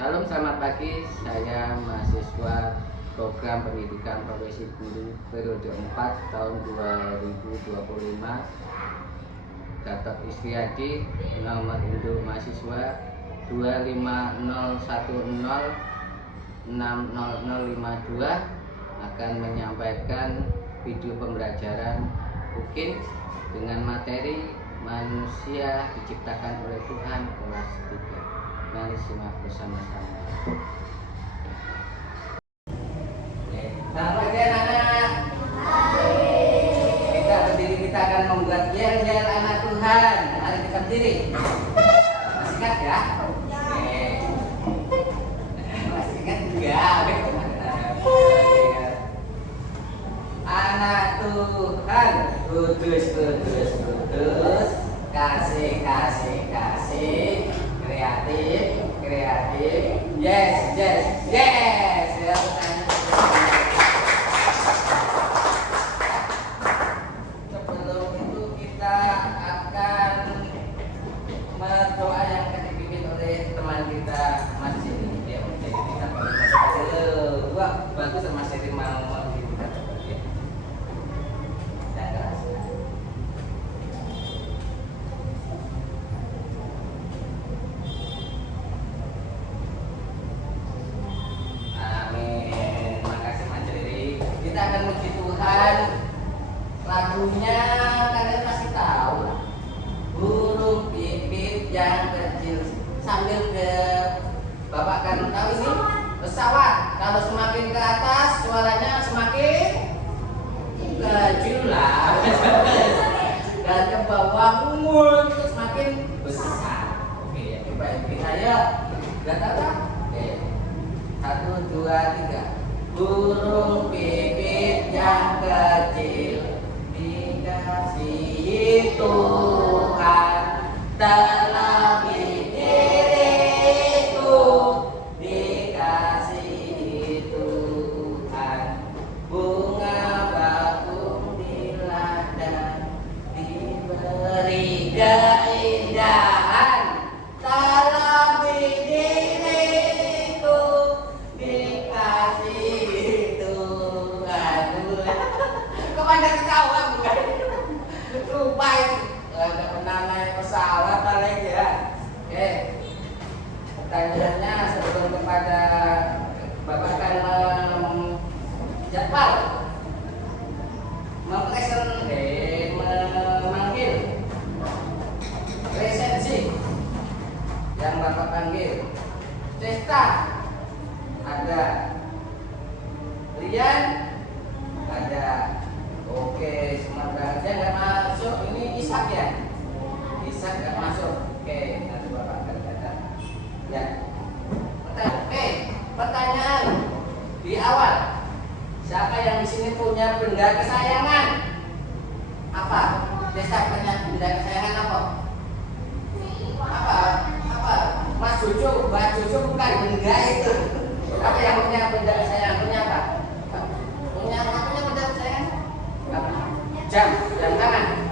Salam selamat pagi, saya mahasiswa program pendidikan profesi guru periode 4 tahun 2025 Gatot Istriadi, nomor induk mahasiswa 25010600052 akan menyampaikan video pembelajaran UKIN dengan materi manusia diciptakan oleh Tuhan kelas 3. Mari simak bersama-sama. Selamat pagi anak-anak. Kita berdiri, kita akan membuat yel-yel anak Tuhan. Mari kita berdiri. Masih ingat ya? Oke. Masih ingat enggak? Anak Tuhan, kudus, kudus, kudus, kasih, kasih, kasih, kreatif, kreatif, yes, yes, yes. Sebelum itu kita akan berdoa yang akan dipimpin oleh teman kita Mas Siri. Ya, jadi kita perlu. Wah, bagus Mas Siri mau kita seperti itu. Kita akan puji Tuhan. Lagunya kalian pasti tahu lah. Burung pipit yang kecil. Sambil ke Bapak kan tahu ini pesawat. Kalau semakin ke atas suaranya semakin kecil lah. Dan ke bawah itu semakin besar. Oke ya, coba kita ya. Gak tahu kan? Oke. 1, 2, 3. Burung pipit yang kecil dikasihi Tuhan, terlebih diriku dikasihi Tuhan. Bunga bakung di ladang diberi keindahan, terlebih diriku dikasihi Tuhan. Kok pada ketawa bukan? Lupa itu. Nggak pernah naik pesawat paling ya. Oke. Pertanyaannya sebelum kepada Bapak akan jadwal memanggil resensi yang Bapak panggil. Cesta ada, Rian ada. Oke, semoga aja nggak masuk. Ini Ishak ya? Ishak nggak masuk. Oke, nanti Bapak akan datang. Ya. Oke, pertanyaan di awal. Siapa yang di sini punya benda kesayangan? Apa? Cesta punya benda kesayangan apa? Apa? Mas Jojo, Mbak Jojo bukan benda itu. Apa yang punya benda kesayangan? Punya apa? Punya benda kesayangan? Apa? Jam tangan.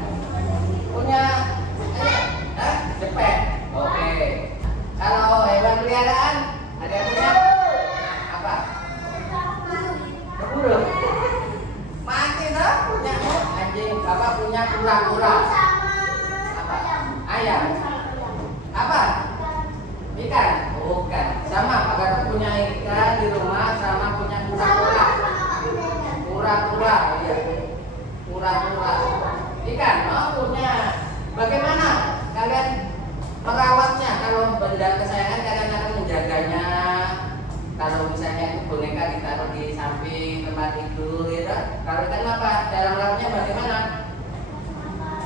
Punya jepit. Oke. Kalau hewan peliharaan ada yang punya apa? Burung. Mati toh punya anjing. Bapak punya kura-kura. Apa? Ayam. Apa? Ikan? Bukan. Sama Pak Gatot punya ikan di rumah, sama punya kura-kura. Kura-kura, iya. Kura-kura. Ikan, punya. Bagaimana kalian merawatnya? Kalau benda kesayangan kalian akan menjaganya. Kalau misalnya itu boneka ditaruh di samping tempat tidur, gitu. Kalau ikan apa? Dalam merawatnya bagaimana?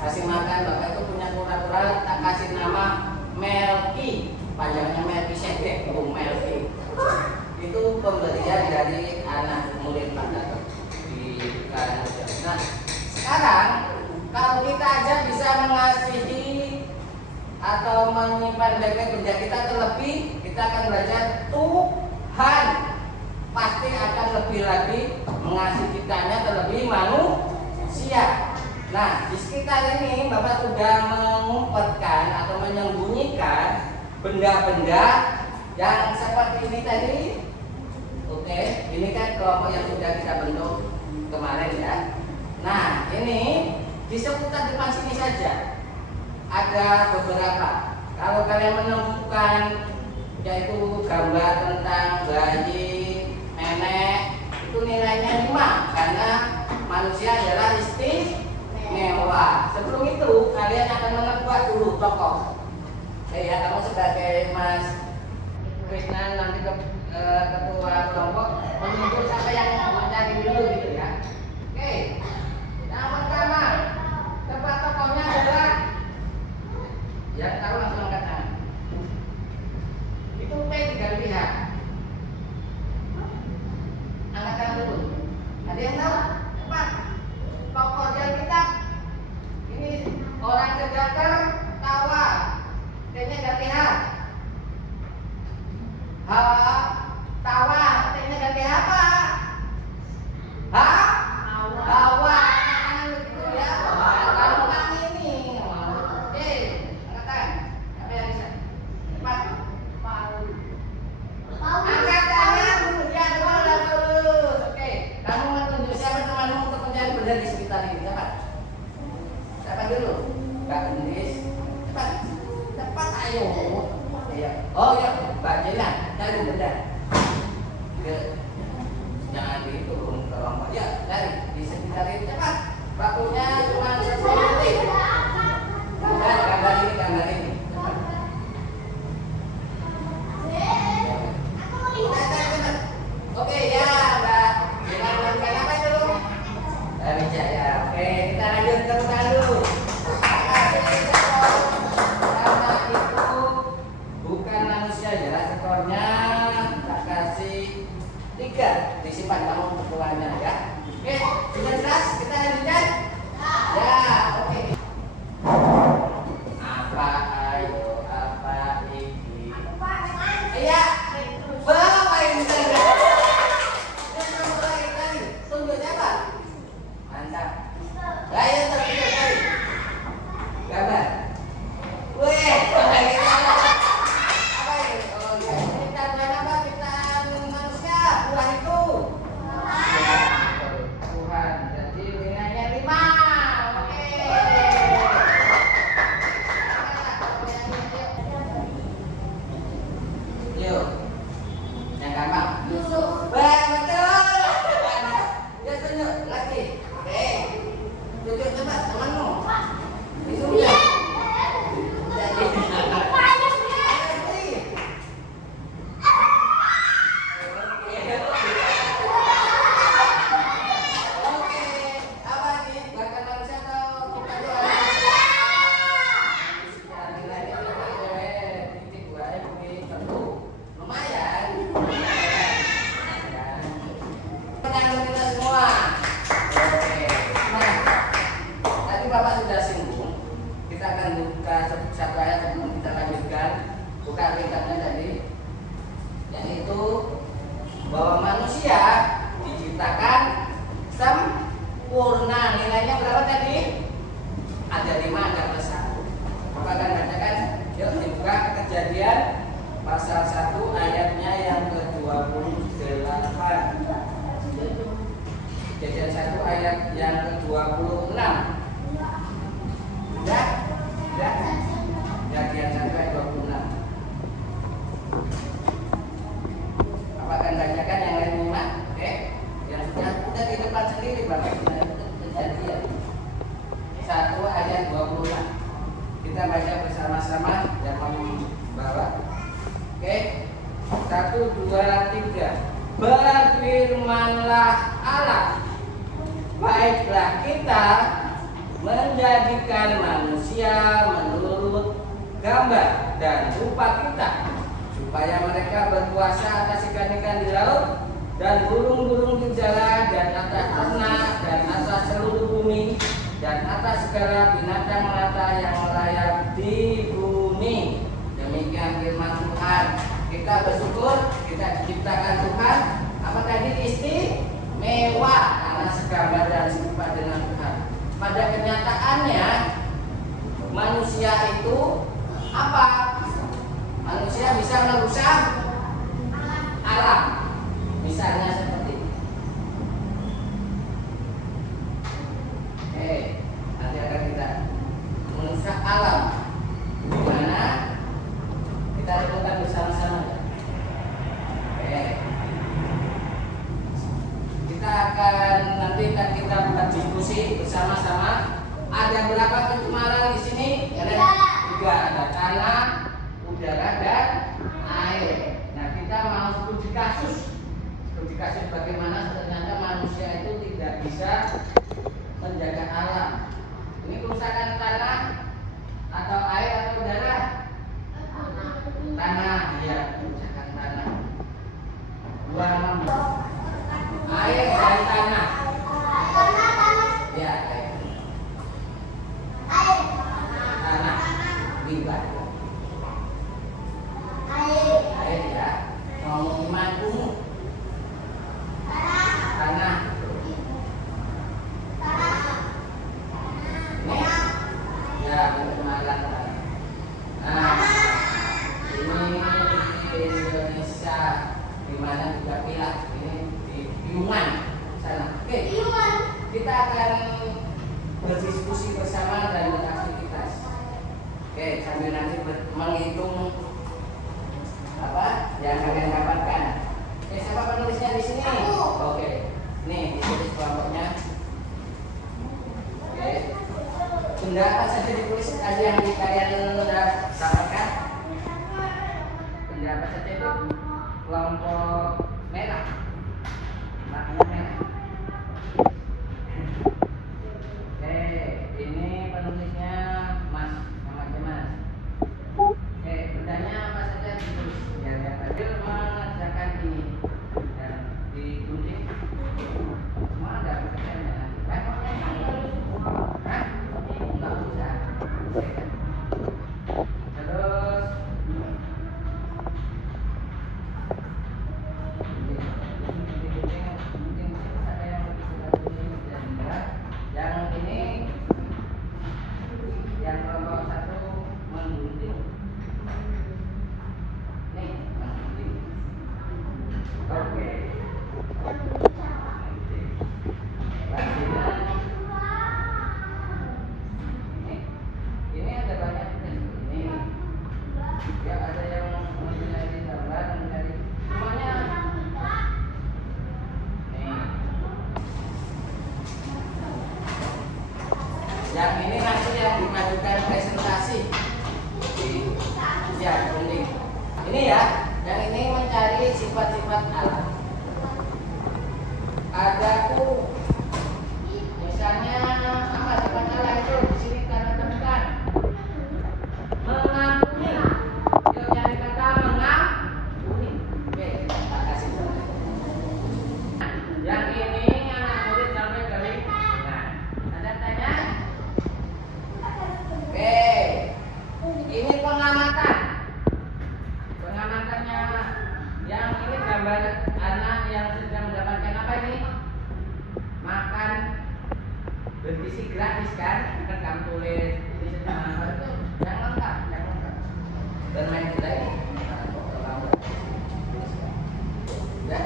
Kasih makan. Bapak itu punya kura-kura, tak kasih nama Melki, panjangnya Melki Sedek, Melki. Itu pemberian dari anak murid Pak Gatot di Karangrejo. Nah, sekarang kalau kita aja bisa mengasihi atau menyimpan benda kita, terlebih kita akan belajar Tuhan pasti akan lebih lagi mengasihi kitanya, terlebih manusia. Nah, di sekitar ini Bapak sudah mengumpetkan atau menyembunyikan benda-benda Yang seperti ini tadi, oke, ini kan kelompok yang sudah kita bentuk kemarin ya. Nah, ini di seputar depan sini saja ada beberapa. Kalau kalian menemukan yaitu gambar tentang bayi, nenek, itu nilainya 5 karena manusia adalah istimewa. Sebelum itu kalian akan menebak dulu tokoh. Ya, kamu sebagai Mas Krisna nanti ketua kelompok menunjuk siapa yang mencari dulu gitu ya. Oke, yang pertama tebak tokohnya adalah yang tahu langsung angkat tangan. Itu P diganti H. Angkat tangan dulu. Ada yang tahu? Cepat. Tokoh di Alkitab. Ini orang sejahtera tawa. T-nya ganti H. Tawa. T-nya ganti apa? Tawa. Tangan begitu ya. Kamu kan ini. Oke, angkat tangan. Siapa yang bisa? Cepat. Angkat tangan dulu. Ya, terus. Oke, kamu menunjuk siapa temanmu untuk mencari benda di sekitar ini. Cepat. Siapa dulu? Mbak Gendis. Cepat. Cepat, ayo. Oh ya, Mbak Jena, cari benda. Jangan diturun ke kelompok. Ya, cari di sekitar ini cepat. Waktunya cuma 10 detik. Gambar ini, gambar ini. Cepat. Oke ya, Mbak. Jangan melakukan apa itu? Dari Jaya. Oke, kita lanjut ke rumah dulu. Karena itu bukan manusia ya, skornya tak kasih 3. Disimpan kamu untuk keluarnya ya. Oke, sudah jelas? Kita lanjutkan? Ya, oke. Apa ayo, apa ini? Iya, bawa ini saja. Tunjuk siapa? Mantap. Ayo terus tadi. Gambar. Weh, apa ini? Oh iya, kita apa? Kita manusia, buah itu. Tuhan. Jadi nilainya 5. Oke. Yuk. Yang gampang. Wah, betul. Ya tunjuk lagi. Oke. Tunjuk cepat temanmu. Itu udah. Jadi. Bapak sudah singgung, kita akan buka satu ayat sebelum kita lanjutkan. Buka ringkasnya tadi, yaitu bahwa manusia diciptakan sempurna. Nilainya berapa tadi? Ada 5, ada plus 1. Bapak akan bacakan. Yuk dibuka Kejadian pasal 1 ayatnya yang ke-28. Kejadian 1 ayat yang ke-26. Ya, Kejadian 1 ayat 26. Apa akan bacakan yang lain lima? Oke, yang sudah di depan sendiri Bapak Kejadian 1 ayat 26. Kita baca bersama-sama yang membawa. Oke, 1, 2, 3. Berfirmanlah Allah, baiklah kita menjadikan manusia menurut gambar dan rupa kita, supaya mereka berkuasa atas ikan-ikan di laut dan burung-burung di udara dan atas ternak dan atas seluruh bumi dan atas segala binatang melata yang merayap di bumi. Demikian firman Tuhan. Kita bersyukur kita diciptakan Tuhan. Apa tadi? Istimewa karena segambar dan serupa dengan Tuhan. Pada kenyataannya manusia itu apa? Manusia bisa merusak Studi kasus bagaimana ternyata manusia itu tidak bisa menjaga alam. Ini kerusakan tanah atau air atau udara? Tanah, ya, kerusakan tanah. Air dan tanah. Ya, air. Tanah. Limbah. Air ya. Pemukiman kumuh. Tanah. Ini ya pencemaran. Nah, ini di Indonesia di mana juga pilah ini di Piungan sana. Oke, kita akan berdiskusi bersama dan beraktivitas. Oke, sambil nanti menghitung apa yang kalian dapatkan. Oke, siapa penulisnya di sini? Oke, nih ditulis kelompoknya. Oke, benda apa saja ditulis aja yang kalian dapatkan? Benda apa saja itu? Kelompok merah, makanya merah. Oke, ini penulisnya Mas, namanya Mas. Oke, bendanya apa saja ditulis? Biar Fadil mengerjakan ini dan digunting. Semua ada pekerjaannya nanti. Hah? Enggak usah. Terus yang ini yang kelompok satu menggunting. Nih, menggunting. Oke. Ini ada banyak ini. Ya ada yang mencari gambar, mencari semuanya. Nih. Yang ini nanti yang dimajukan presentasi di ya kuning. Ini ya, yang ini mencari sifat-sifat alam. Ada misalnya apa sifat alam itu di sini kata temukan mengampuni. Yuk cari kata mengampuni. Oke, kita kasih contoh. Yang ini anak murid sampai kali. Nah, ada tanya? Oke, ini pengamatan. Pengamatannya yang ini gambar anak yang sedang mendapatkan apa ini? Makan bergizi gratis kan? Kan kamu tulis di sini apa itu? Yang lengkap. Dan main kita ini. Ya.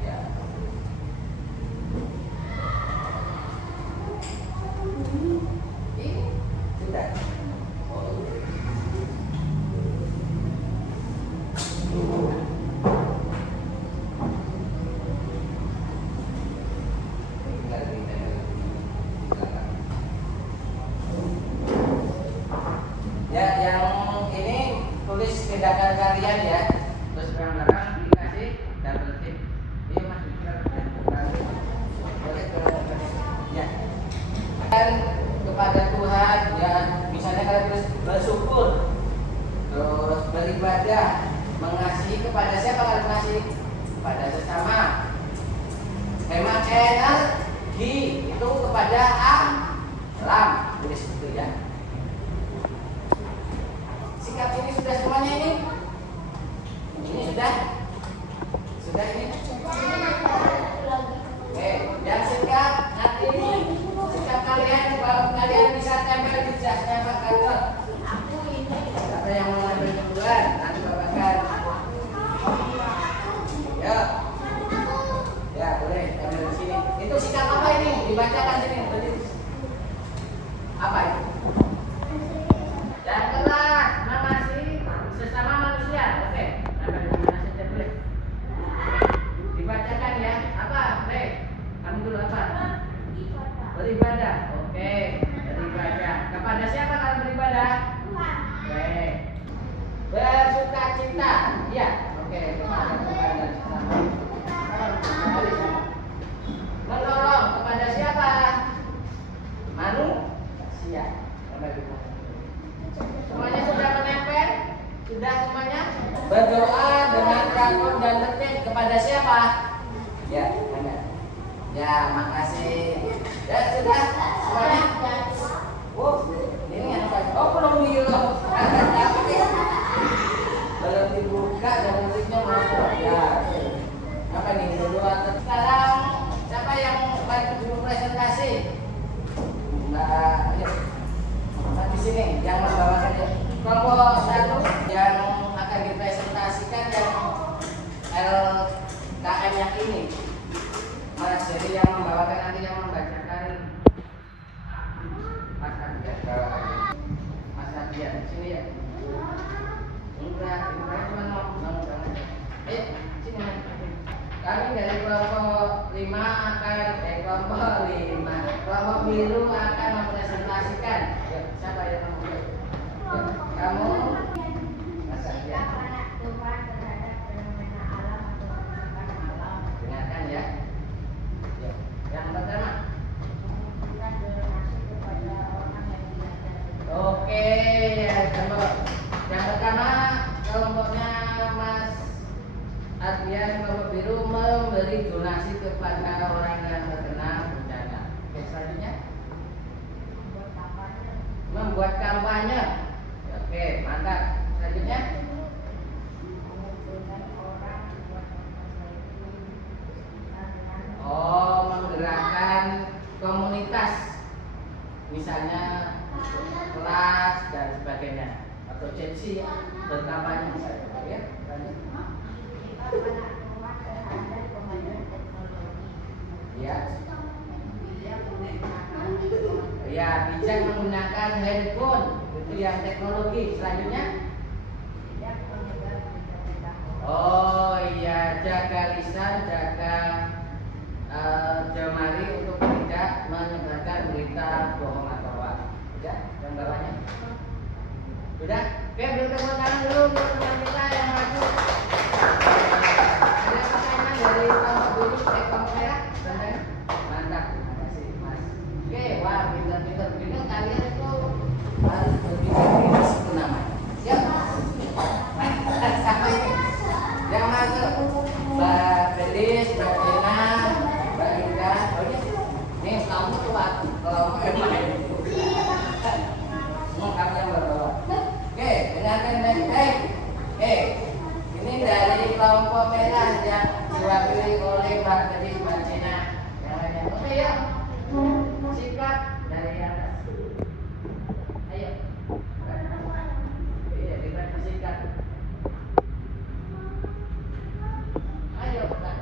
Ya. Ini sudah. Ya, yang ini tulis tindakan kalian ya. Terus belakang dikasih double tick. Iya Mas, boleh ya. Dan kepada Tuhan ya, misalnya kalian terus bersyukur, terus beribadah, mengasihi kepada siapa kalian mengasihi? Kepada sesama. Hemat energi itu kepada alam, tulis itu ya. Sikap ini sudah semuanya ini? Ini sudah? Sudah ini? Oke, yang sikap nanti sikap kalian kalau kalian bisa tempel di jasnya Pak Kantor. Siapa yang mau ngambil duluan? Nanti Bapak kan. Ya. Ya, boleh ambil di sini. Itu sikap apa ini? Dibacakan sini. Apa itu? Yang telah mengasihi sesama manusia. Oke. Ambil di mana saja. Kepada siapa? Ya, Anda. Ya, makasih. Ya, sudah semuanya. Oh, ini yang apa? Oh, belum belum dibuka dan musiknya mau. Ya. Apa nih? Sekarang siapa yang bantu dulu presentasi? Mbak, ayo. Mbak di sini yang membawakan ya. Kelompok 1 yang akan dipresentasikan yang LKM yang ini. Mas, jadi yang membawakan nanti yang membacakan Mas Adian. Mas Adian, sini ya. Enggak cuma ngomong aja. Ayo, sini Mas. Kami dari kelompok 5 kelompok biru akan mempresentasikan. Ya, siapa yang mau? Ya, kamu, Mas Adian. Dengarkan ya. Ya. Yang pertama. Oke, yang pertama kelompoknya Mas Adian kelompok biru memberi donasi kepada orang yang terkena bencana. Oke, selanjutnya membuat kampanye. Oke, mantap. Selanjutnya menggerakkan komunitas, misalnya kelas dan sebagainya, atau CC berkampanye misalnya. Ya, lanjut. Ya. Ya, bijak menggunakan handphone, itu yang teknologi. Selanjutnya. Oh iya, jaga lisan, jaga jemari untuk tidak menyebarkan berita bohong atau hoax. Ya, yang bawahnya. Sudah? Oke, beri tepuk tangan dulu untuk teman kita yang maju. Ada pertanyaan dari kelompok biru, kelompok merah? Tentang? Mantap, terima kasih Mas. Oke, wah, pintar-pintar. Bingung kalian itu harus berpikir kritis itu namanya. Siap? Siapa ini? Yang masuk? Mbak Felis, Mbak Dina, Mbak Indah. Oh iya, nih kamu tuh kelompok yang lain. Kamu yang berbawa. Oke, dengarkan baik-baik. Oke, ini dari kelompok merah yang diwakili oleh Mbak Felis, Mbak Dina. Yang lainnya. Oke ya. Sikap dari atas. Ayo. Iya, kita sikap. Ayo, Pak.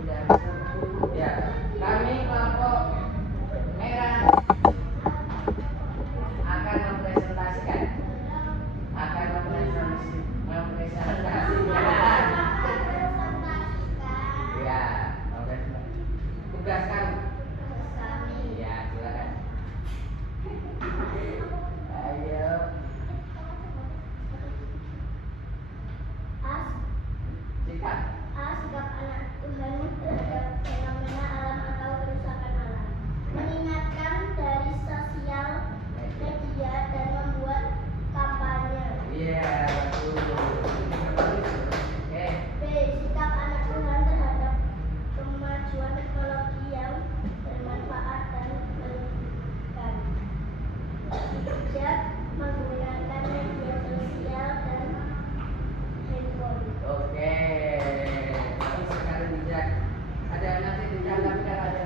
Udah. Ya, kami kelompok merah akan mempresentasikan. Ya, tugas kamu. Ya, silakan. Ayo. Sikap. Sikap anak Tuhan terhadap fenomena alam atau kerusakan alam. Mengingatkan dari sosial media dan membuat kampanye. Iya, betul. Oke. B. Sikap anak Tuhan terhadap kemajuan teknologi yang bermanfaat dan menentukan. Bijak menggunakan media sosial dan handphone. Oke. Tapi sekali bijak. Ada nanti ditanggapi kalau ada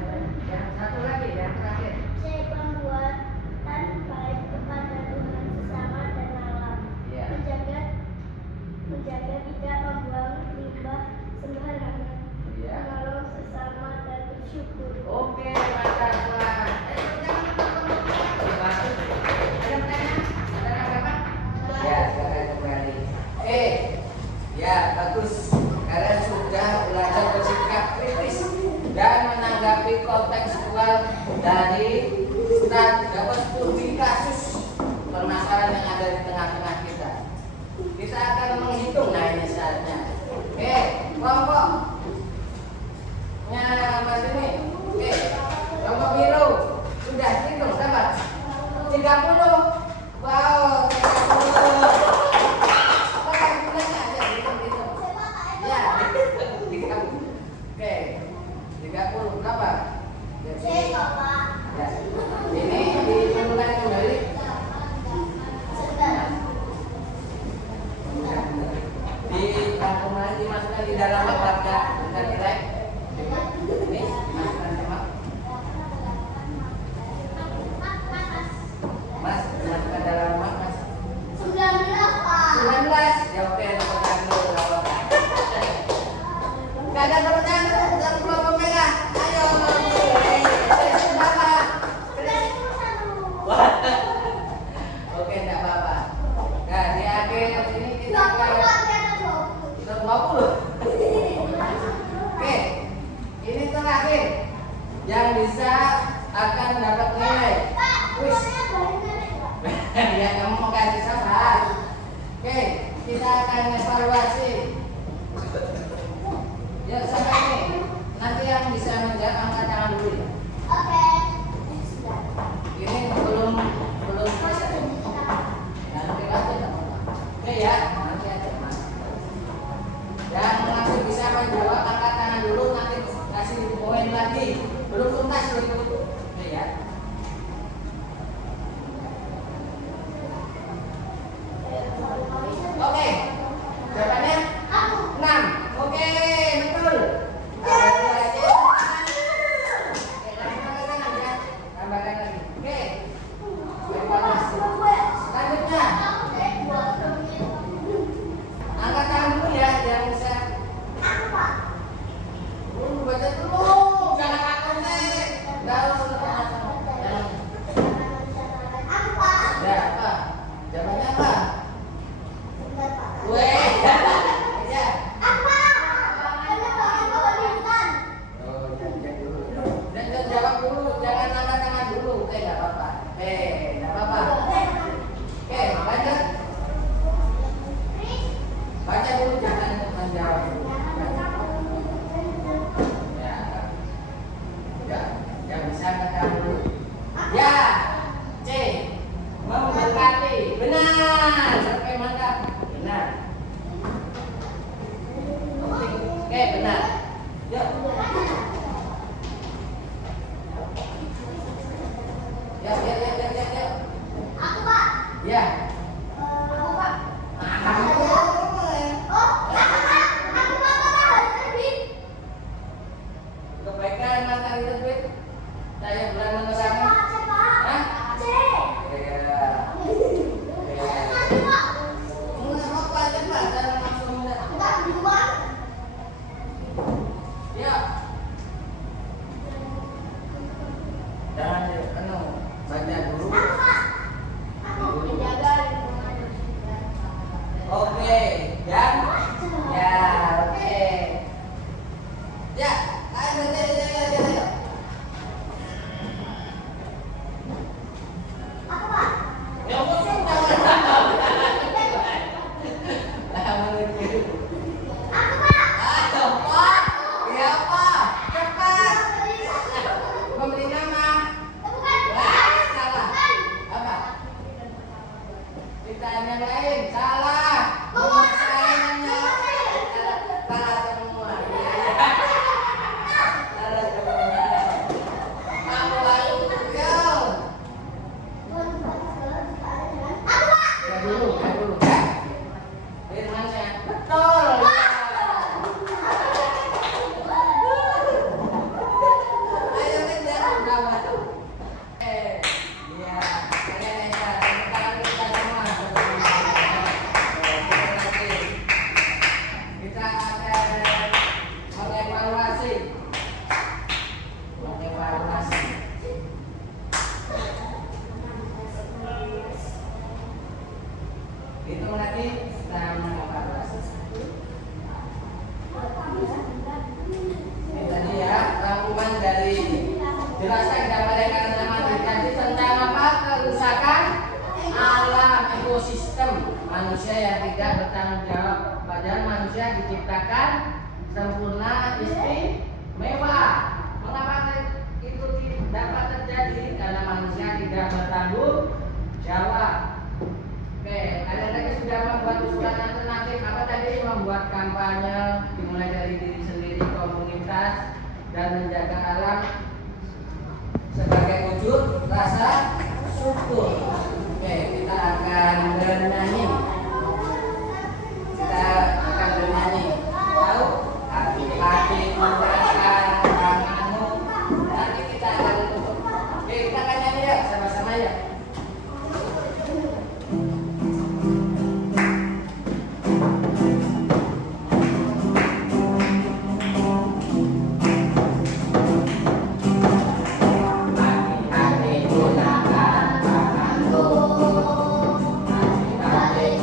yang satu lagi yang terakhir. C. Pembuatan baik kepada Tuhan sesama dan alam. Iya. Menjaga tidak membuang limbah sembarangan. Iya. Menolong sesama dan bersyukur. Oke, mantap. Wah. Ada pertanyaan? Ada apa? Ya, silakan kembali. Ya, bagus. Kalian sudah belajar bersikap kritis dan menanggapi kontekstual dari studi kasus permasalahan yang ada di tengah-tengah kita. Kita akan menghitung, nah ini saatnya. Kelompoknya Mas ini. Kelompok biru sudah hitung berapa? 30. Wow, 30. Ya, 30. akan evaluasi. Ya sampai ini. Nanti yang bisa menjawab angkat tangan dulu ya. Oke. Ini belum selesai. Nanti aja. Oke ya, nanti aja mas. Yang masih bisa menjawab angkat tangan dulu, nanti kasih poin lagi. Belum tuntas belum. Oke ya. Oke, jawabannya 6. Oke, betul. Tambahkan lagi. Oke, tambahkan lagi ya. Tambahkan lagi. Oke. Evaluasi. Selanjutnya, angkat tangan dulu ya yang bisa. Baca dulu, jangan takut nih. Ya apa? Jawabannya apa? Weh, ya. Oh, jangan dulu. Dan jawab dulu, jangan angkat tangan dulu. Nggak apa-apa. Nggak apa-apa. Oke, lanjut. Baca dulu, jangan menjawab dulu. Ya, ya bisa kata dulu. Ya, C. Memberkati. Benar. Sampai mantap. Benar. Oke, benar. Yuk. Ya. Ya. Kebaikan matahari terbit. Saya bulan menerangi. Hah? Ya. Ya. Jangan baca dulu. Oke, dan ya, oke. Ya, ayo. Yang kosong jangan. Cepat. Memberi nama. Salah. Apa? Ciptaan yang lain. Salah. Saingannya. Salah semua. Salah semua. Kamu lalu. Yo. Ya dulu. Firmannya. Betul. Ayo kejar nama. Iya. Kalian hebat. Tangan kita semua. Kita akan mengevaluasi. Itu lagi kita mengevaluasi. Ini tadi ya rangkuman dari jelaskan kepada karena dikaji tentang apa kerusakan alam ekosistem manusia yang tidak bertanggung jawab. Padahal manusia diciptakan sempurna istimewa. Mengapa itu dapat terjadi? Karena manusia tidak bertanggung jawab. Oke, kalian tadi sudah membuat usulan alternatif. Apa tadi? Membuat kampanye dimulai dari diri sendiri, komunitas, dan menjaga alam sebagai wujud rasa syukur. Oke, kita akan bernyanyi. Tahu? Hati merasakan tanganmu. Nanti kita akan tutup. Oke, kita akan nyanyi ya, sama-sama ya. Hati-hati gunakan tanganmu. Hati-hati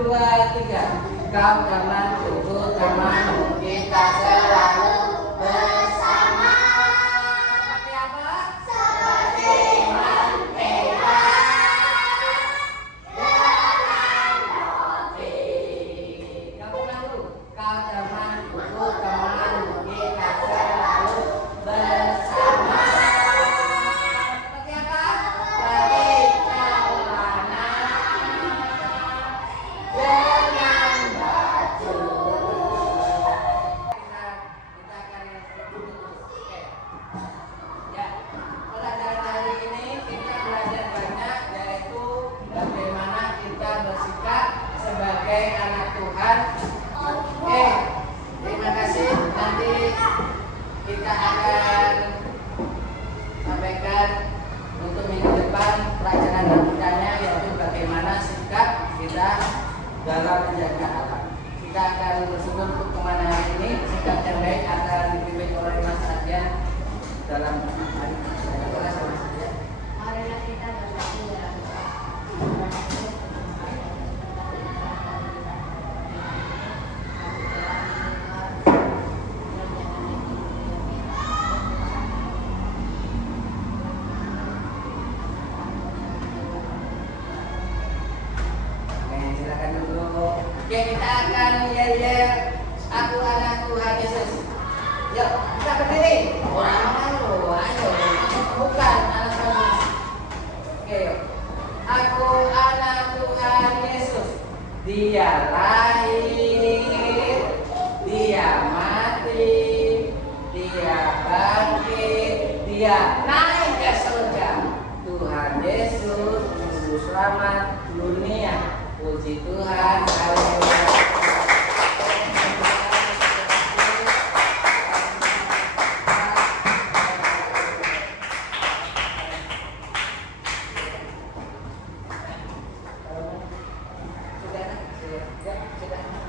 dua, tiga. Kau temanku, ku temanmu, kita selalu bersama. Seperti apa? Seperti mentega dengan roti. Kamu ulang dulu. Kau temanku, ku temanmu, kita selalu bersama. Seperti apa? Seperti celana dengan baju. Kita akan oke. Ya, pelajaran hari ini kita belajar banyak, yaitu bagaimana kita bersikap sebagai anak Tuhan. Oke, terima kasih. Nanti kita akan sampaikan untuk minggu depan pelajaran lanjutannya, yaitu bagaimana sikap kita dalam menjaga alam. Kita akan bersyukur untuk kemana hari ini. Sikap yang baik akan dipimpin oleh Mas Adrian dalam hari ini. Boleh sama saja. Marilah kita bersatu dalam doa. Oke, silakan dulu. Oke, kita akan yel-yel aku anak Tuhan Yesus. Yuk, kita berdiri. Orang malu, ayo. Bukan anak Tuhan Yesus. Oke, yuk. Aku anak Tuhan Yesus. Dia lahir, dia mati, dia bangkit, dia naik ke surga. Tuhan Yesus juru selamat dunia. Puji Tuhan, haleluya. Sudah, sudah.